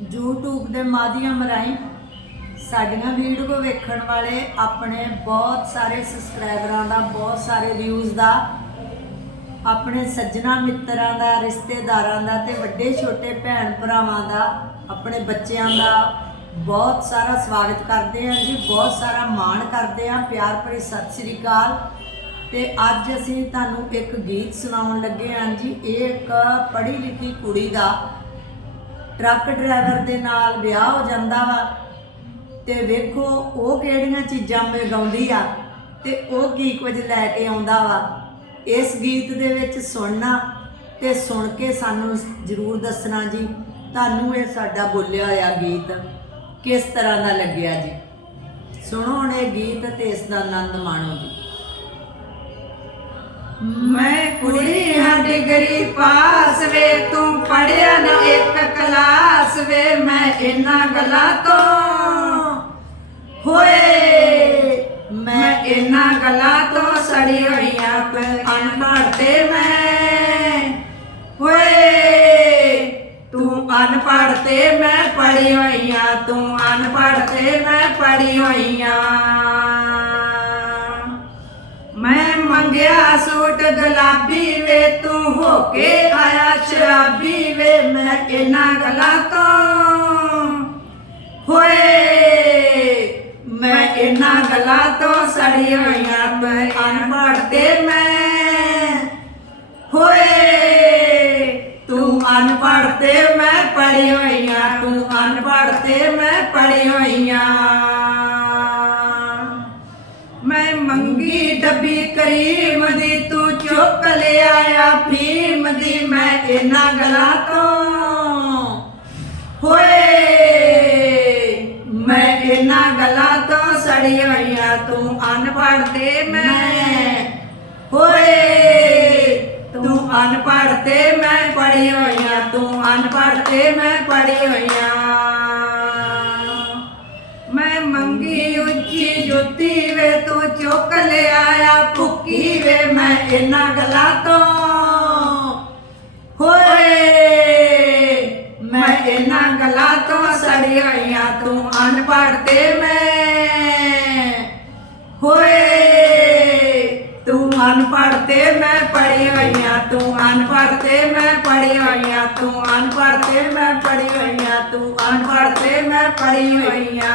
YouTube ਦੇ ਮਾਧਿਅਮ ਰਾਹੀਂ ਸਾਡੀਆਂ ਵੀਡੀਓ ਵੇਖਣ ਵਾਲੇ ਆਪਣੇ ਬਹੁਤ ਸਾਰੇ ਸਬਸਕ੍ਰਾਈਬਰਾਂ ਦਾ, ਬਹੁਤ ਸਾਰੇ ਵਿਊਜ਼ ਦਾ, ਆਪਣੇ ਸੱਜਣਾ ਮਿੱਤਰਾਂ ਦਾ, ਰਿਸ਼ਤੇਦਾਰਾਂ ਦਾ ਤੇ ਵੱਡੇ ਛੋਟੇ ਭੈਣ ਭਰਾਵਾਂ ਦਾ, ਆਪਣੇ ਬੱਚਿਆਂ ਦਾ ਬਹੁਤ ਸਾਰਾ ਸਵਾਗਤ ਕਰਦੇ ਹਾਂ ਜੀ, ਬਹੁਤ ਸਾਰਾ ਮਾਣ ਕਰਦੇ ਹਾਂ, ਪਿਆਰ ਭਰੀ ਸਤਿ ਸ੍ਰੀ ਅਕਾਲ। ਤੇ ਅੱਜ ਅਸੀਂ ਤੁਹਾਨੂੰ ਇੱਕ ਗੀਤ ਸੁਣਾਉਣ ਲੱਗੇ ਹਾਂ ਜੀ, ਇਹ ਇੱਕ ਪੜ੍ਹੀ ਲਿਖੀ ਕੁੜੀ ਦਾ ਟਰੱਕ ਡਰਾਈਵਰ ਦੇ ਨਾਲ ਵਿਆਹ ਹੋ ਜਾਂਦਾ ਵਾ ਤੇ ਵੇਖੋ ਉਹ ਕਿਹੜੀਆਂ ਚੀਜ਼ਾਂ ਗਾਉਂਦੀ ਆ ਤੇ ਉਹ ਕੀ ਕੁਝ ਲੈ ਕੇ ਆਉਂਦਾ ਵਾ। ਇਸ ਗੀਤ ਦੇ ਵਿੱਚ ਸੁਣਨਾ ਤੇ ਸੁਣ ਕੇ ਸਾਨੂੰ ਜਰੂਰ ਦੱਸਣਾ ਜੀ। ਤੁਹਾਨੂੰ ਇਹ ਸਾਡਾ ਬੋਲਿਆ ਹੋਇਆ ਗੀਤ ਕਿਸ ਤਰ੍ਹਾਂ ਦਾ ਲੱਗਿਆ ਜੀ? ਸੁਣੋ ਹੁਣ ਇਹ ਗੀਤ ਤੇ ਇਸ ਦਾ ਆਨੰਦ ਮਾਣੋ ਜੀ। ਮੈਂ ਕੁੜੀ ਹਾਂ ਡਿਗਰੀ ਪਾਸ ਵੇ, ਤੂੰ ਪੜਿਆ ਵੇ ਮੈਂ ਇਹਨਾਂ ਗੱਲਾਂ ਤੋਂ ਹੋਏ ਮੈਂ ਇਹਨਾਂ ਗੱਲਾਂ ਤੋਂ ਸੜੀ ਹੋਈਆਂ ਪਰ ਅਨਪੜ੍ਹ ਤੇ ਮੈਂ ਹੋਏ ਤੂੰ ਅਨਪੜ੍ਹ ਤੇ ਮੈਂ ਪੜੀ ਹੋਈਆਂ ਤੂੰ ਅਨਪੜ੍ਹ ਤੇ ਮੈਂ ਪੜੀ ਹੋਈਆਂ ਮੈਂ ਮੰਗਿਆ ਸੂਟ ਗੁਲਾਬੀ ਵੇ ਤੂੰ ਹੋ ਕੇ ਆਇਆ ਸ਼ਰਾਬੀ ਵੇ, ਮੈਂ ਇਹਨਾਂ ਗੱਲਾਂ ਤੋਂ। ਹੋਏ, ਮੈਂ ਇਹਨਾਂ ਗੱਲਾਂ ਤੋਂ ਸੜੀ ਹੋਈਆਂ, ਮੈਂ ਅਨਪੜ੍ਹ ਤੇ ਮੈਂ। ਹੋਏ, ਤੂੰ ਅਨਪੜ੍ਹ ਤੇ ਮੈਂ ਪੜੀ ਹੋਈਆਂ, ਤੂੰ ਅਨਪੜ੍ਹ ਤੇ ਮੈਂ ਪੜੀ ਹੋਈਆਂ। ਮੈਂ ਮੰਗੀ ਡੱਬੀ ਕਰੀਮ ਦੀ, ਤੂੰ ਚੁੱਕ ਲਿਆਇਆ ਫੀਮ। ਦੀ ਮੈਂ ਇਹਨਾਂ ਗਲਾਂ ਤੋਂ। ਹੋਏ, ਮੈਂ ਇਹਨਾਂ ਗੱਲਾਂ ਤੋਂ ਸੜੀ ਹੋਈਆਂ ਤੂੰ ਅਨਪੜ੍ਹ ਤੇ ਮੈਂ। ਹੋਏ, ਤੂੰ ਅਨਪੜ੍ਹ ਤੇ ਮੈਂ ਪੜੀ ਹੋਈਆਂ ਤੂੰ ਅਨਪੜ੍ਹ ਤੇ ਮੈਂ ਪੜੀ ਹੋਈਆਂ ਮੈਂ ਮੰਗੀ ਉੱਚੀ ਜੁੱਤੀ ਵੇ, ਤੂੰ ਚੁੱਕ ਲਿਆਇਆ, ਭੁੱਕੀ ਵੇ, ਮੈਂ ਇਹਨਾਂ ਗੱਲਾਂ ਤੋਂ ਹੋਏ ਮੈਂ ਇਹਨਾਂ ਗੱਲਾਂ ਤੋਂ ਸੜੀ ਹੋਈਆਂ ਤੂੰ ਅਨਪੜ੍ਹ ਤੇ ਮੈਂ। ਹੋਏ, ਤੂੰ ਅਨਪੜ੍ਹ ਤੇ ਮੈਂ ਪੜੀ ਹੋਈਆਂ ਤੂੰ ਅਨਪੜ੍ਹ ਤੇ ਮੈਂ ਪੜੀ ਹੋਈਆਂ ਤੂੰ ਅਨਪੜ੍ਹ ਤੇ ਮੈਂ ਪੜੀ ਹੋਈਆਂ ਤੂੰ ਅਨਪੜ੍ਹ ਤੇ ਮੈਂ ਪੜੀ ਹੋਈਆਂ